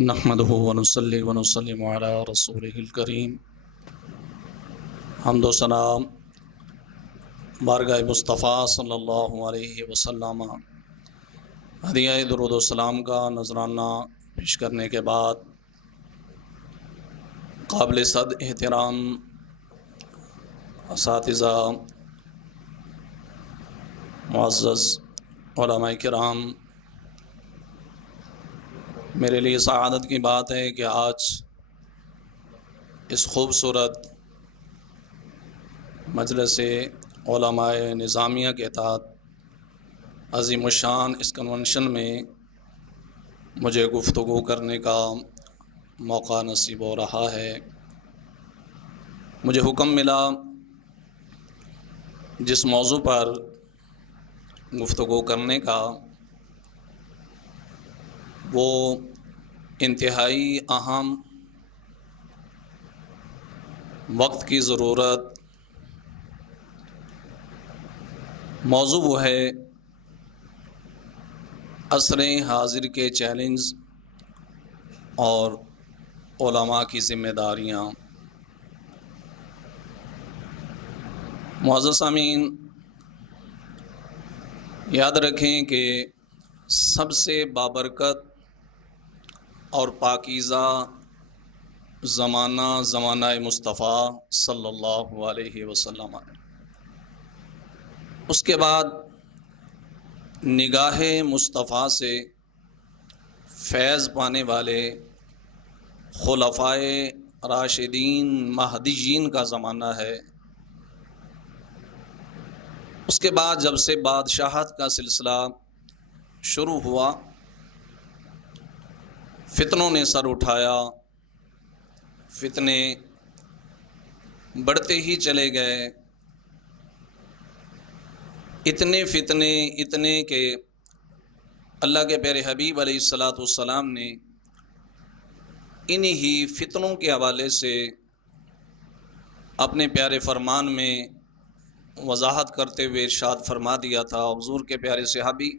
نحمده ونصلي ونسلم على رسوله الكريم حمد و ثنا بارگاہ مصطفیٰ صلی اللہ علیہ وسلم ہدیہ درود و سلام کا نذرانہ پیش کرنے کے بعد قابل صد احترام اساتذہ، معزز علماء کرام، میرے لیے سعادت کی بات ہے کہ آج اس خوبصورت مجلس علماء نظامیہ کے تحت عظیم الشان اس کنونشن میں مجھے گفتگو کرنے کا موقع نصیب ہو رہا ہے۔ مجھے حکم ملا جس موضوع پر گفتگو کرنے کا، وہ انتہائی اہم، وقت کی ضرورت موضوع وہ ہے عصر حاضر کے چیلنج اور علماء کی ذمہ داریاں۔ معزز سامعین، یاد رکھیں کہ سب سے بابرکت اور پاکیزہ زمانہ مصطفیٰ صلی اللہ علیہ وسلم ہے۔ اس کے بعد نگاہ مصطفیٰ سے فیض پانے والے خلفائے راشدین مہدیین کا زمانہ ہے۔ اس کے بعد جب سے بادشاہت کا سلسلہ شروع ہوا، فتنوں نے سر اٹھایا، فتنے بڑھتے ہی چلے گئے، اتنے کہ اللہ کے پیارے حبیب علیہ الصلاۃ والسلام نے انہی فتنوں کے حوالے سے اپنے پیارے فرمان میں وضاحت کرتے ہوئے ارشاد فرما دیا تھا۔ حضور کے پیارے صحابی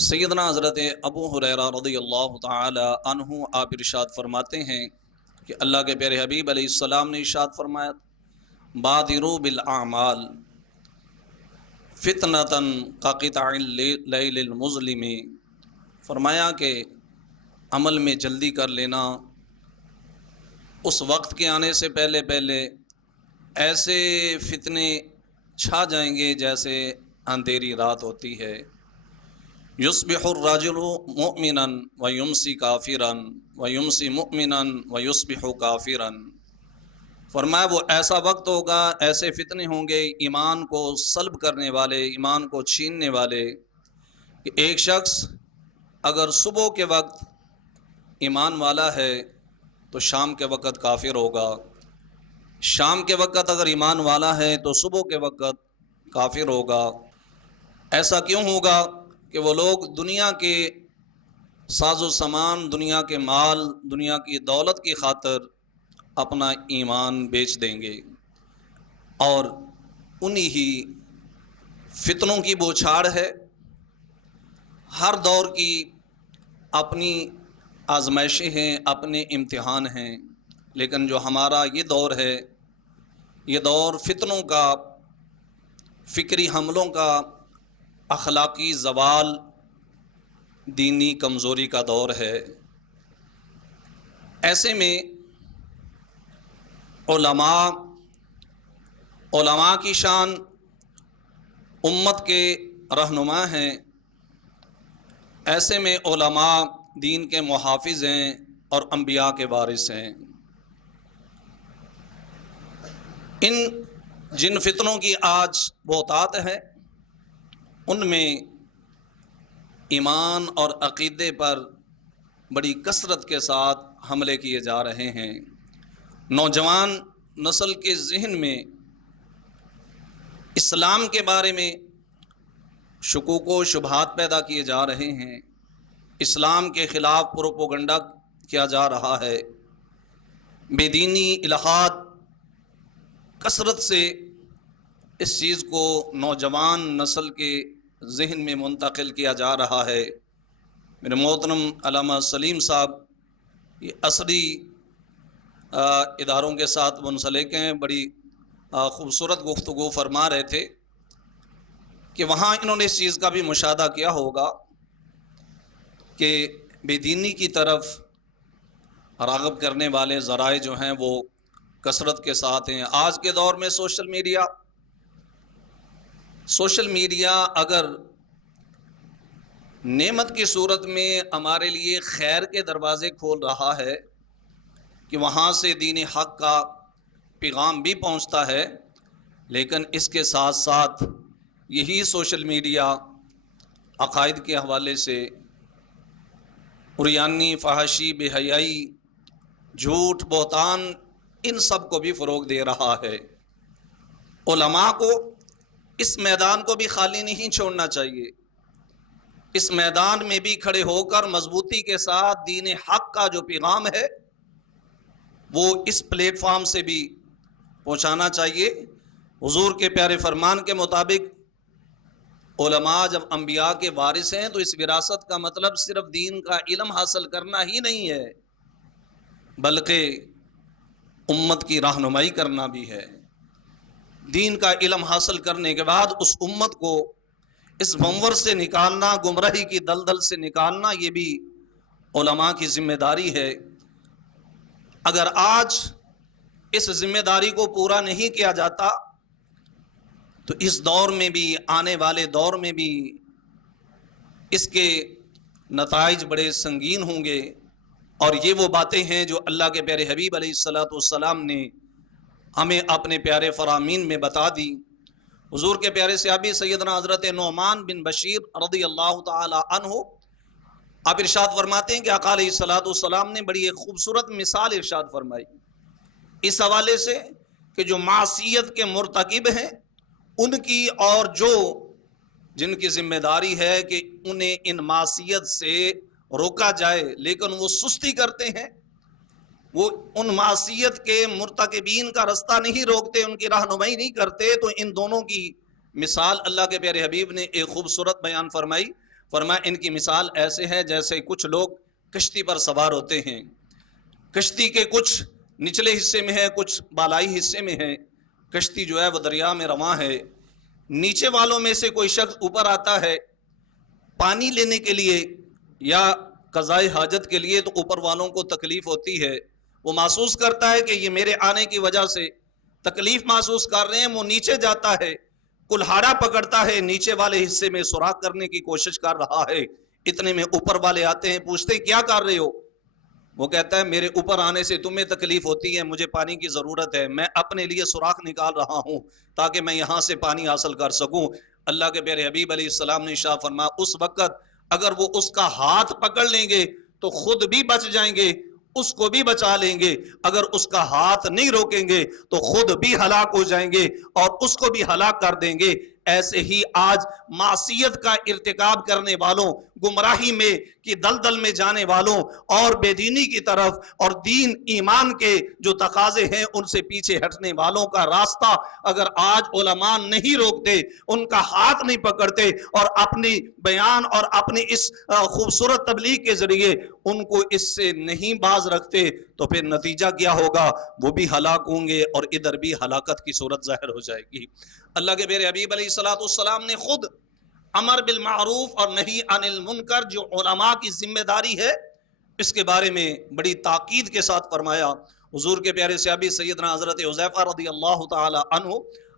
سیدنا حضرت ابو ہریرہ رضی اللہ تعالی عنہ آپ ارشاد فرماتے ہیں کہ اللہ کے پیارے حبیب علیہ السلام نے ارشاد فرمایا، بادروا بالاعمال فتنۃ کقطع اللیل المظلم، فرمایا کہ عمل میں جلدی کر لینا، اس وقت کے آنے سے پہلے ایسے فتنے چھا جائیں گے جیسے اندھیری رات ہوتی ہے۔ یصبح الرجل مؤمنا ویمسی کافرا ویمسی مؤمنا ویصبح کافرا، فرمایا وہ ایسا وقت ہوگا، ایسے فتنے ہوں گے ایمان کو سلب کرنے والے، ایمان کو چھیننے والے، کہ ایک شخص اگر صبح کے وقت ایمان والا ہے تو شام کے وقت کافر ہوگا، شام کے وقت اگر ایمان والا ہے تو صبح کے وقت کافر ہوگا۔ ایسا کیوں ہوگا کہ وہ لوگ دنیا کے ساز و سامان، دنیا کے مال، دنیا کی دولت کی خاطر اپنا ایمان بیچ دیں گے، اور انہی فتنوں کی بوچھاڑ ہے۔ ہر دور کی اپنی آزمائشیں ہیں، اپنے امتحان ہیں، لیکن جو ہمارا یہ دور ہے، یہ دور فتنوں کا، فکری حملوں کا، اخلاقی زوال، دینی کمزوری کا دور ہے۔ ایسے میں علماء کی شان امت کے رہنما ہیں، ایسے میں علماء دین کے محافظ ہیں اور انبیاء کے وارث ہیں۔ ان جن فتنوں کی آج بہتات ہے، ان میں ایمان اور عقیدے پر بڑی کثرت کے ساتھ حملے کیے جا رہے ہیں۔ نوجوان نسل کے ذہن میں اسلام کے بارے میں شکوک و شبہات پیدا کیے جا رہے ہیں، اسلام کے خلاف پروپیگنڈا کیا جا رہا ہے، بے دینی الہات کثرت سے اس چیز کو نوجوان نسل کے ذہن میں منتقل کیا جا رہا ہے۔ میرے محترم علامہ سلیم صاحب یہ عصری اداروں کے ساتھ منسلک ہیں، بڑی خوبصورت گفتگو فرما رہے تھے کہ وہاں انہوں نے اس چیز کا بھی مشاہدہ کیا ہوگا کہ بے دینی کی طرف راغب کرنے والے ذرائع جو ہیں وہ کثرت کے ساتھ ہیں۔ آج کے دور میں سوشل میڈیا اگر نعمت کی صورت میں ہمارے لیے خیر کے دروازے کھول رہا ہے کہ وہاں سے دین حق کا پیغام بھی پہنچتا ہے، لیکن اس کے ساتھ ساتھ یہی سوشل میڈیا عقائد کے حوالے سے عریانی، فحاشی، بے حیائی، جھوٹ، بہتان، ان سب کو بھی فروغ دے رہا ہے۔ علماء کو اس میدان کو بھی خالی نہیں چھوڑنا چاہیے، اس میدان میں بھی کھڑے ہو کر مضبوطی کے ساتھ دین حق کا جو پیغام ہے وہ اس پلیٹ فارم سے بھی پہنچانا چاہیے۔ حضور کے پیارے فرمان کے مطابق علماء جب انبیاء کے وارث ہیں تو اس وراثت کا مطلب صرف دین کا علم حاصل کرنا ہی نہیں ہے، بلکہ امت کی رہنمائی کرنا بھی ہے۔ دین کا علم حاصل کرنے کے بعد اس امت کو اس بھنور سے نکالنا، گمراہی کی دلدل سے نکالنا، یہ بھی علماء کی ذمہ داری ہے۔ اگر آج اس ذمہ داری کو پورا نہیں کیا جاتا تو اس دور میں بھی، آنے والے دور میں بھی اس کے نتائج بڑے سنگین ہوں گے۔ اور یہ وہ باتیں ہیں جو اللہ کے پیارے حبیب علیہ السلام نے ہمیں اپنے پیارے فرامین میں بتا دی۔ حضور کے پیارے صحابی سیدنا حضرت نعمان بن بشیر رضی اللہ تعالی عنہ آپ ارشاد فرماتے ہیں کہ آقا علیہ السلام نے بڑی ایک خوبصورت مثال ارشاد فرمائی اس حوالے سے کہ جو معصیت کے مرتکب ہیں ان کی، اور جن کی ذمہ داری ہے کہ انہیں ان معصیت سے روکا جائے لیکن وہ سستی کرتے ہیں، وہ ان معصیت کے مرتکبین کا رستہ نہیں روکتے، ان کی رہنمائی نہیں کرتے، تو ان دونوں کی مثال اللہ کے پیارے حبیب نے ایک خوبصورت بیان فرمائی۔ فرمایا ان کی مثال ایسے ہے جیسے کچھ لوگ کشتی پر سوار ہوتے ہیں، کشتی کے کچھ نچلے حصے میں ہے، کچھ بالائی حصے میں ہے، کشتی جو ہے وہ دریا میں رواں ہے، نیچے والوں میں سے کوئی شخص اوپر آتا ہے پانی لینے کے لیے یا قضائے حاجت کے لیے، تو اوپر والوں کو تکلیف ہوتی ہے، وہ محسوس کرتا ہے کہ یہ میرے آنے کی وجہ سے تکلیف محسوس کر رہے ہیں، وہ نیچے جاتا ہے، کلہاڑا پکڑتا ہے، نیچے والے حصے میں سوراخ کرنے کی کوشش کر رہا ہے، اتنے میں اوپر والے آتے ہیں، پوچھتے ہیں کیا کر رہے ہو؟ وہ کہتا ہے میرے اوپر آنے سے تمہیں تکلیف ہوتی ہے، مجھے پانی کی ضرورت ہے، میں اپنے لیے سوراخ نکال رہا ہوں تاکہ میں یہاں سے پانی حاصل کر سکوں۔ اللہ کے پیارے حبیب علیہ السلام نے ارشاد فرمایا اس وقت اگر وہ اس کا ہاتھ پکڑ لیں گے تو خود بھی بچ جائیں گے، اس کو بھی بچا لیں گے، اگر اس کا ہاتھ نہیں روکیں گے تو خود بھی ہلاک ہو جائیں گے اور اس کو بھی ہلاک کر دیں گے۔ ایسے ہی آج معصیت کا ارتکاب کرنے والوں، گمراہی میں کی دلدل میں جانے والوں اور بے دینی کی طرف اور دین ایمان کے جو تقاضے ہیں ان سے پیچھے ہٹنے والوں کا راستہ اگر آج علماء نہیں روکتے، ان کا ہاتھ نہیں پکڑتے اور اپنی بیان اور اپنی اس خوبصورت تبلیغ کے ذریعے ان کو اس سے نہیں باز رکھتے تو پھر نتیجہ کیا ہوگا؟ وہ بھی ہلاک ہوں گے اور ادھر بھی ہلاکت کی صورت ظاہر ہو جائے گی۔ اللہ کے پیارے حبیب علیہ السلام نے خود امر بالمعروف اور نہی عن المنکر جو علماء کی ذمہ داری ہے اس کے بارے میں بڑی تاکید کے ساتھ فرمایا۔ حضور کے پیارے صحابی سیدنا حضرت حذیفہ رضی اللہ تعالی عنہ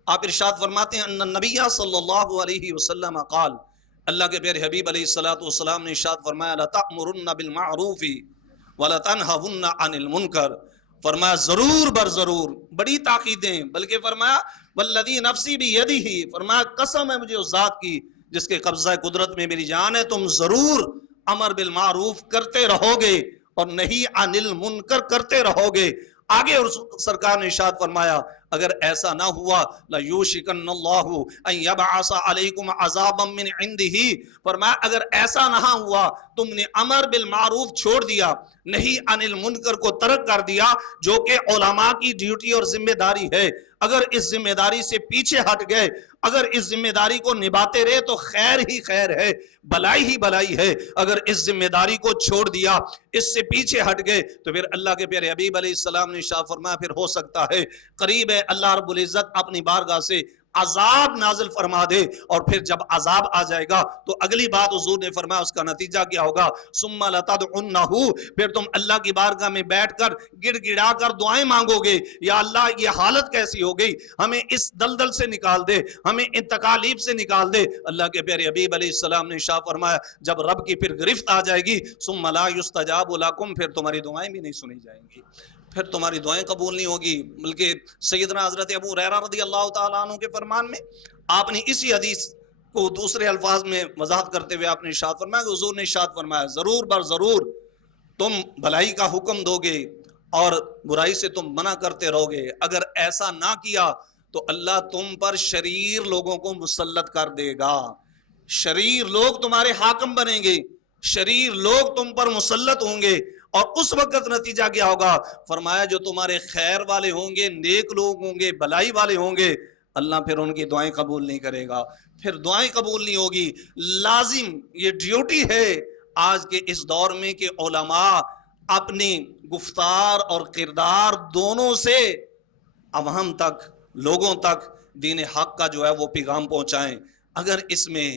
آپ ارشاد فرماتے ہیں ان النبی صلی اللہ علیہ وسلم قال، اللہ کے پیارے حبیب علیہ السلام نے ارشاد فرمایا لَتَأْمُرُنَّ بِالْمَعْرُوفِ وَلَتَنْهَوُنَّ عَنِ الْمُنْكَرِ، فرمایا ضرور بر ضرور، بڑی تاکیدیں، بلکہ فرمایا والذی نفسی بیدہ، فرمایا قسم ہے مجھے اس ذات کی جس کے قبضہ قدرت میں میری جان ہے، تم ضرور امر بالمعروف کرتے رہو گے اور نہی عن المنکر کرتے رہو گے۔ آگے اور سرکار نے ارشاد فرمایا اگر ایسا نہ ہوا لَيُوشِكَنَّ اللَّهُ أَن يَبْعَثَ عَلَيْكُمْ عَذَابًا مِّنْ عِنْدِهِ، فرمایا اگر ایسا نہ ہوا، تم نے امر بالمعروف چھوڑ دیا، نہیں عن المنکر کو ترک کر دیا، جو کہ علماء کی ڈیوٹی اور ذمہ داری ہے، اگر اس ذمہ داری سے پیچھے ہٹ گئے، اگر اس ذمہ داری کو نبھاتے رہے تو خیر ہی خیر ہے، بلائی ہی بلائی ہے، اگر اس ذمہ داری کو چھوڑ دیا، اس سے پیچھے ہٹ گئے، تو پھر اللہ کے پیارے حبیب علیہ السلام نے ارشاد فرمایا پھر ہو سکتا ہے قریب ہے اللہ رب العزت اپنی بارگاہ سے عذاب نازل فرما دے، اور پھر جب عذاب آ جائے گا تو اگلی بات حضور نے فرمایا اس کا نتیجہ کیا ہوگا، ثم لتدعنہ، پھر تم اللہ کی بارگاہ میں بیٹھ کر گڑ گڑا کر دعائیں مانگو گے، یا اللہ یہ حالت کیسی ہو گئی، ہمیں اس دلدل سے نکال دے، ہمیں ان تکالیف سے نکال دے۔ اللہ کے پیارے حبیب علیہ السلام نے ارشاد فرمایا جب رب کی پھر گرفت آ جائے گی، ثم لا یستجاب لکم، پھر تمہاری دعائیں بھی نہیں سنی جائیں گی، پھر تمہاری دعائیں قبول نہیں ہوگی۔ بلکہ سیدنا حضرت ابو ہریرہ رضی اللہ تعالیٰ عنہ کے فرمان میں آپ نے اسی حدیث کو دوسرے الفاظ میں وضاحت کرتے ہوئے آپ نے ارشاد فرمایا کہ حضور نے ارشاد فرمایا ضرور بر ضرور تم بھلائی کا حکم دو گے اور برائی سے تم منع کرتے رہو گے، اگر ایسا نہ کیا تو اللہ تم پر شریر لوگوں کو مسلط کر دے گا، شریر لوگ تمہارے حاکم بنیں گے، شریر لوگ تم پر مسلط ہوں گے، اور اس وقت نتیجہ کیا ہوگا، فرمایا جو تمہارے خیر والے ہوں گے، نیک لوگ ہوں گے، بھلائی والے ہوں گے، اللہ پھر ان کی دعائیں قبول نہیں کرے گا، پھر دعائیں قبول نہیں ہوگی۔ لازم یہ ڈیوٹی ہے آج کے اس دور میں کہ علماء اپنی گفتار اور کردار دونوں سے عوام تک، لوگوں تک دین حق کا جو ہے وہ پیغام پہنچائیں۔ اگر اس میں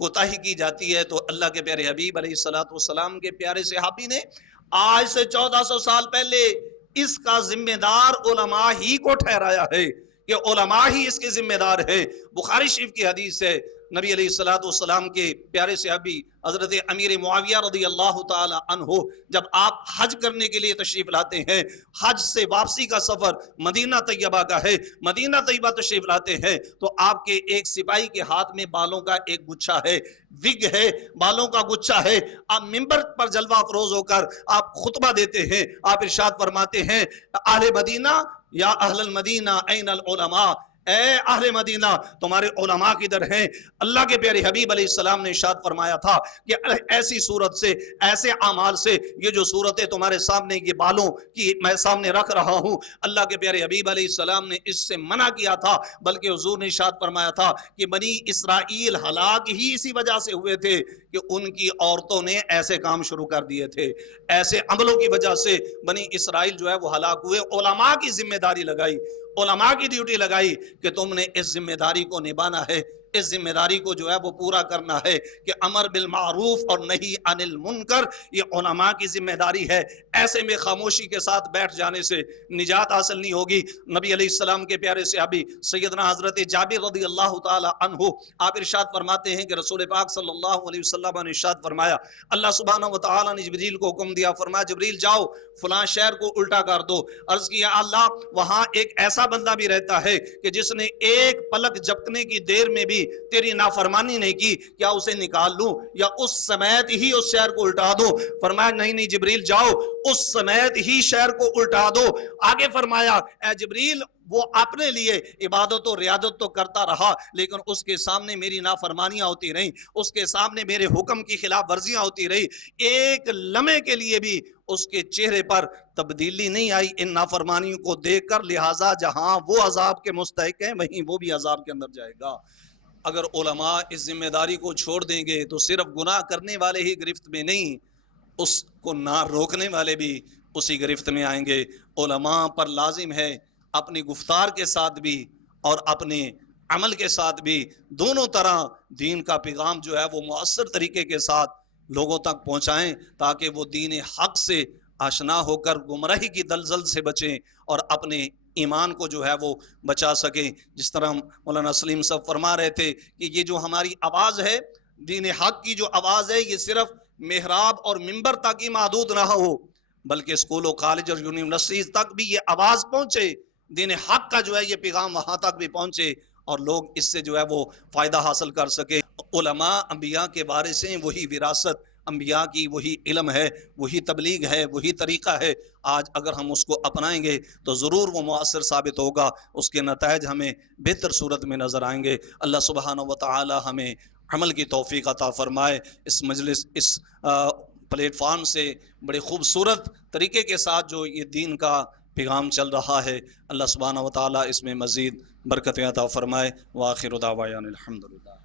کوتاہی کی جاتی ہے تو اللہ کے پیارے حبیب علیہ السلام کے پیارے صحابی نے آج سے 1400 سال پہلے اس کا ذمہ دار علماء ہی کو ٹھہرایا ہے کہ علماء ہی اس کے ذمہ دار ہے۔ بخاری شریف کی حدیث ہے، نبی علیہ السلام کے پیارے صحابی حضرت امیر معاویہ رضی اللہ تعالی عنہ جب آپ حج کرنے کے لیے تشریف لاتے ہیں، حج سے واپسی کا سفر مدینہ طیبہ کا ہے، مدینہ طیبہ تشریف لاتے ہیں تو آپ کے ایک سپاہی کے ہاتھ میں بالوں کا ایک گچھا ہے، وگ ہے، بالوں کا گچھا ہے، آپ منبر پر جلوہ افروز ہو کر آپ خطبہ دیتے ہیں، آپ ارشاد فرماتے ہیں اہل مدینہ یا اہل المدینہ این العلماء، اے اہل مدینہ تمہارے علماء کدھر ہیں؟ اللہ کے پیارے حبیب علیہ السلام نے ارشاد فرمایا تھا کہ ایسی صورت سے، ایسے اعمال سے، یہ جو صورتیں تمہارے سامنے یہ بالوں کی میں سامنے رکھ رہا ہوں، اللہ کے پیارے حبیب علیہ السلام نے اس سے منع کیا تھا، بلکہ حضور نے ارشاد فرمایا تھا کہ بنی اسرائیل ہلاک ہی اسی وجہ سے ہوئے تھے کہ ان کی عورتوں نے ایسے کام شروع کر دیے تھے، ایسے عملوں کی وجہ سے بنی اسرائیل جو ہے وہ ہلاک ہوئے۔ علماء کی ذمہ داری لگائی، علماء کی ڈیوٹی لگائی کہ تم نے اس ذمہ داری کو نبھانا ہے، اس ذمہ داری کو جو ہے وہ پورا کرنا ہے کہ امر بالمعروف اور نہی عن المنکر یہ علماء کی ذمہ داری ہے۔ ایسے میں خاموشی کے ساتھ بیٹھ جانے سے نجات حاصل نہیں ہوگی۔ نبی علیہ السلام کے پیارے صحابی سیدنا حضرت جابر رضی اللہ تعالی عنہ آپ ارشاد فرماتے ہیں کہ رسول پاک صلی اللہ علیہ وسلم نے ارشاد فرمایا اللہ سبحانہ و تعالی نے جبریل کو حکم دیا، فرمایا جبریل جاؤ فلاں شہر کو الٹا کر دو۔ عرض کیا اللہ وہاں ایک ایسا بندہ بھی رہتا ہے کہ جس نے ایک پلک جھپکنے کی دیر میں بھی تیری نافرمانی نہیں کی، کیا اسے نکال لوں یا اس سمیت ہی اس شہر کو الٹا دو؟ فرمایا نہیں نہیں جبریل جاؤ اس سمیت ہی شہر کو الٹا دو۔ آگے فرمایا اے جبریل وہ اپنے لیے عبادت و ریاضت تو کرتا رہا لیکن اس کے سامنے میری نافرمانیاں ہوتی رہیں، اس کے سامنے میرے حکم کی خلاف ورزیاں ہوتی رہی، ایک لمحے کے لیے بھی اس کے چہرے پر تبدیلی نہیں آئی ان نافرمانیوں کو دیکھ کر، لہٰذا جہاں وہ عذاب کے مستحق ہیں وہیں وہ بھی عذاب کے اندر جائے گا۔ اگر علماء اس ذمہ داری کو چھوڑ دیں گے تو صرف گناہ کرنے والے ہی گرفت میں نہیں، اس کو نہ روکنے والے بھی اسی گرفت میں آئیں گے۔ علماء پر لازم ہے اپنی گفتار کے ساتھ بھی اور اپنے عمل کے ساتھ بھی دونوں طرح دین کا پیغام جو ہے وہ مؤثر طریقے کے ساتھ لوگوں تک پہنچائیں تاکہ وہ دین حق سے آشنا ہو کر گمراہی کی دلدل سے بچیں اور اپنے ایمان کو جو ہے وہ بچا سکیں۔ جس طرح مولانا سلیم صاحب فرما رہے تھے کہ یہ جو ہماری آواز ہے، دین حق کی جو آواز ہے، یہ صرف محراب اور منبر تک ہی محدود نہ ہو بلکہ اسکول و کالج اور یونیورسٹیز تک بھی یہ آواز پہنچے، دین حق کا جو ہے یہ پیغام وہاں تک بھی پہنچے اور لوگ اس سے جو ہے وہ فائدہ حاصل کر سکے۔ علماء انبیاء کے وارث ہیں، وہی وراثت انبیاء کی وہی علم ہے، وہی تبلیغ ہے، وہی طریقہ ہے. آج اگر ہم اس کو اپنائیں گے تو ضرور وہ مؤثر ثابت ہوگا، اس کے نتائج ہمیں بہتر صورت میں نظر آئیں گے. اللہ سبحانہ و تعالی ہمیں عمل کی توفیق عطا فرمائے. اس مجلس، اس پلیٹ فارم سے بڑے خوبصورت طریقے کے ساتھ جو یہ دین کا پیغام چل رہا ہے، اللہ سبحانہ و تعالی اس میں مزید برکتیں عطا فرمائے. وآخر دعوانا الحمدللہ.